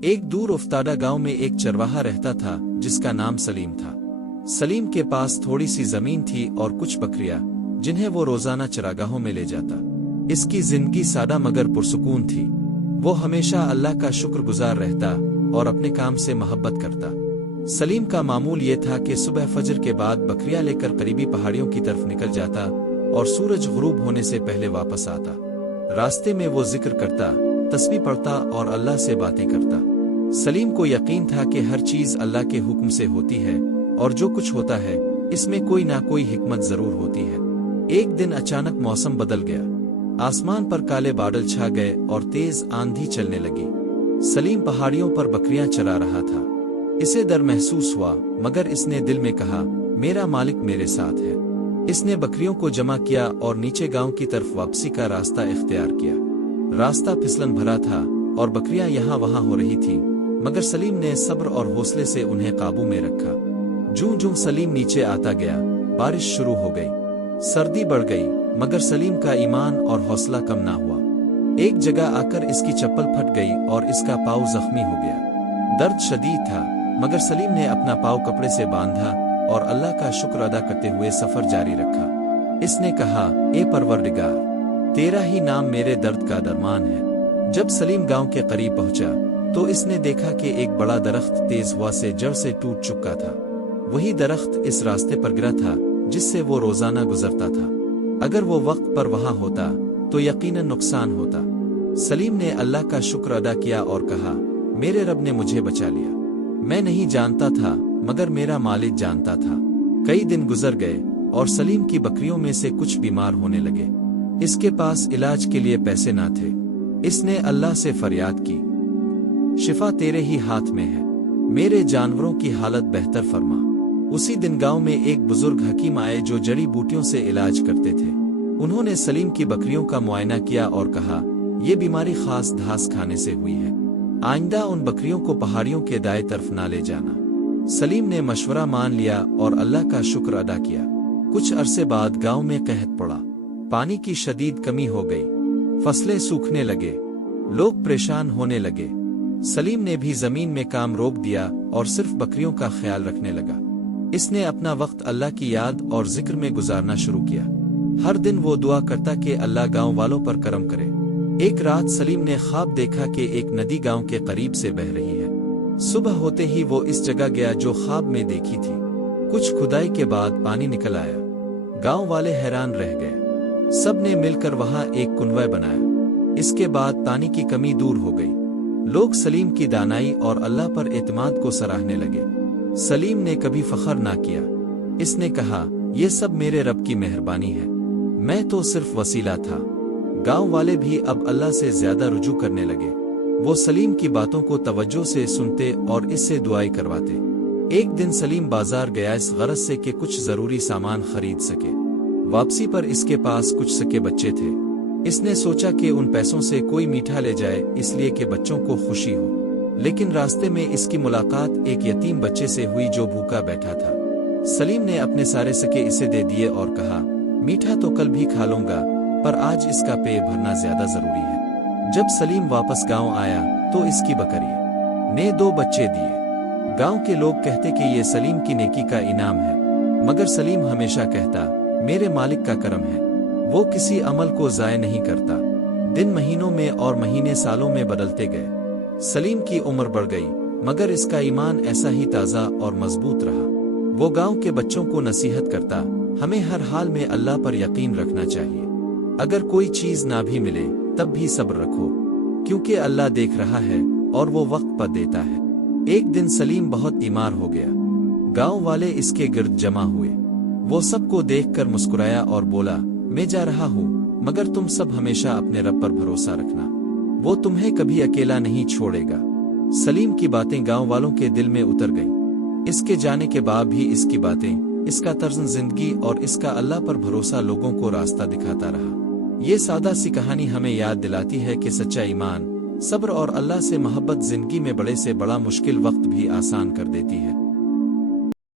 एक दूर उफ्तादा गांव में एक चरवाहा रहता था जिसका नाम सलीम था। सलीम के पास थोड़ी सी जमीन थी और कुछ बकरियां जिन्हें वो रोजाना चरागाहों में ले जाता। इसकी जिंदगी सादा मगर पुरसुकून थी। वो हमेशा अल्लाह का शुक्रगुजार रहता और अपने काम से मोहब्बत करता। सलीम का मामूल ये था कि सुबह फजर के बाद बकरियां लेकर करीबी पहाड़ियों की तरफ निकल जाता और सूरज गुरूब होने से पहले वापस आता। रास्ते में वो जिक्र करता, तस्बीह पढ़ता और अल्लाह से बातें करता। सलीम को यकीन था कि हर चीज अल्लाह के हुक्म से होती है और जो कुछ होता है इसमें कोई ना कोई हिकमत जरूर होती है। एक दिन अचानक मौसम बदल गया। आसमान पर काले बादल छा गए और तेज आंधी चलने लगी। सलीम पहाड़ियों पर बकरियां चरा रहा था। इसे डर महसूस हुआ, मगर इसने दिल में कहा, मेरा मालिक मेरे साथ है। इसने बकरियों को जमा किया और नीचे गांव की तरफ वापसी का रास्ता इख्तियार किया। रास्ता फिसलन भरा था और बकरियां यहाँ वहां हो रही थीं, मगर सलीम ने सब्र और हौसले से उन्हें काबू में रखा। जूं-जूं सलीम नीचे आता गया, बारिश शुरू हो गई। सर्दी बढ़ गई, मगर सलीम का ईमान और हौसला कम ना हुआ। एक जगह आकर इसकी चप्पल फट गई और इसका पाँव जख्मी हो गया। दर्द शदीद था, मगर सलीम ने अपना पाँव कपड़े से बांधा और अल्लाह का शुक्र अदा करते हुए सफर जारी रखा। इसने कहा, ए परवरदिगार, तेरा ही नाम मेरे दर्द का दरमान है। जब सलीम गांव के करीब पहुंचा तो इसने देखा कि एक बड़ा दरख्त तेज हवा से जड़ से टूट चुका था। वही दरख्त इस रास्ते पर गिरा था जिससे वो रोजाना गुजरता था। अगर वो वक्त पर वहां होता तो यकीनन नुकसान होता। सलीम ने अल्लाह का शुक्र अदा किया और कहा, मेरे रब ने मुझे बचा लिया। मैं नहीं जानता था, मगर मेरा मालिक जानता था। कई दिन गुजर गए और सलीम की बकरियों में से कुछ बीमार होने लगे। इसके पास इलाज के लिए पैसे ना थे। इसने अल्लाह से फरियाद की, शिफा तेरे ही हाथ में है, मेरे जानवरों की हालत बेहतर फरमा। उसी दिन गांव में एक बुजुर्ग हकीम आए जो जड़ी बूटियों से इलाज करते थे। उन्होंने सलीम की बकरियों का मुआयना किया और कहा, ये बीमारी खास घास खाने से हुई है। आइंदा उन बकरियों को पहाड़ियों के दाएं तरफ ना ले जाना। सलीम ने मशवरा मान लिया और अल्लाह का शुक्र अदा किया। कुछ अरसे बाद गांव में कहत पड़ा। पानी की शदीद कमी हो गई, फसलें सूखने लगे, लोग परेशान होने लगे। सलीम ने भी जमीन में काम रोक दिया और सिर्फ बकरियों का ख्याल रखने लगा। इसने अपना वक्त अल्लाह की याद और जिक्र में गुजारना शुरू किया। हर दिन वो दुआ करता कि अल्लाह गांव वालों पर करम करे। एक रात सलीम ने ख्वाब देखा कि एक नदी गांव के करीब से बह रही है। सुबह होते ही वो इस जगह गया जो ख्वाब में देखी थी। कुछ खुदाई के बाद पानी निकल आया। गांव वाले हैरान रह गए। सब ने मिलकर वहां एक कुनवा बनाया। इसके बाद पानी की कमी दूर हो गई। लोग सलीम की दानाई और अल्लाह पर एतमाद को सराहने लगे। सलीम ने कभी फख्र ना किया। इसने कहा, यह सब मेरे रब की मेहरबानी है, मैं तो सिर्फ वसीला था। गांव वाले भी अब अल्लाह से ज्यादा रुजू करने लगे। वो सलीम की बातों को तवज्जो से सुनते और इससे दुआई करवाते। एक दिन सलीम बाजार गया इस गरज से कि कुछ जरूरी सामान खरीद सके। वापसी पर इसके पास कुछ सके बच्चे थे। इसने सोचा कि उन पैसों से कोई मीठा ले जाए, इसलिए कि बच्चों को खुशी हो। लेकिन रास्ते में इसकी मुलाकात एक यतीम बच्चे से हुई जो भूखा बैठा था। सलीम ने अपने सारे सके इसे दे दिए और कहा, मीठा तो कल भी खा लूंगा, पर आज इसका पेट भरना ज्यादा जरूरी है। जब सलीम वापस गांव आया तो इसकी बकरी ने 2 बच्चे दिए। गांव के लोग कहते कि ये सलीम की नेकी का इनाम है, मगर सलीम हमेशा कहता, मेरे मालिक का करम है, वो किसी अमल को ज़ाय नहीं करता। दिन महीनों में और महीने सालों में बदलते गए। सलीम की उम्र बढ़ गई, मगर इसका ईमान ऐसा ही ताज़ा और मजबूत रहा। वो गांव के बच्चों को नसीहत करता, हमें हर हाल में अल्लाह पर यकीन रखना चाहिए। अगर कोई चीज ना भी मिले तब भी सब्र रखो, क्योंकि अल्लाह देख रहा है और वो वक्त पर देता है। एक दिन सलीम बहुत बीमार हो गया। गांव वाले इसके गिर्द जमा हुए। वो सबको देखकर मुस्कुराया और बोला, मैं जा रहा हूँ, मगर तुम सब हमेशा अपने रब पर भरोसा रखना, वो तुम्हें कभी अकेला नहीं छोड़ेगा। सलीम की बातें गांव वालों के दिल में उतर गईं। इसके जाने के बाद भी इसकी बातें, इसका तर्ज़ जिंदगी और इसका अल्लाह पर भरोसा लोगों को रास्ता दिखाता रहा। ये सादा सी कहानी हमें याद दिलाती है कि सच्चा ईमान, सब्र और अल्लाह से मोहब्बत जिंदगी में बड़े से बड़ा मुश्किल वक्त भी आसान कर देती है।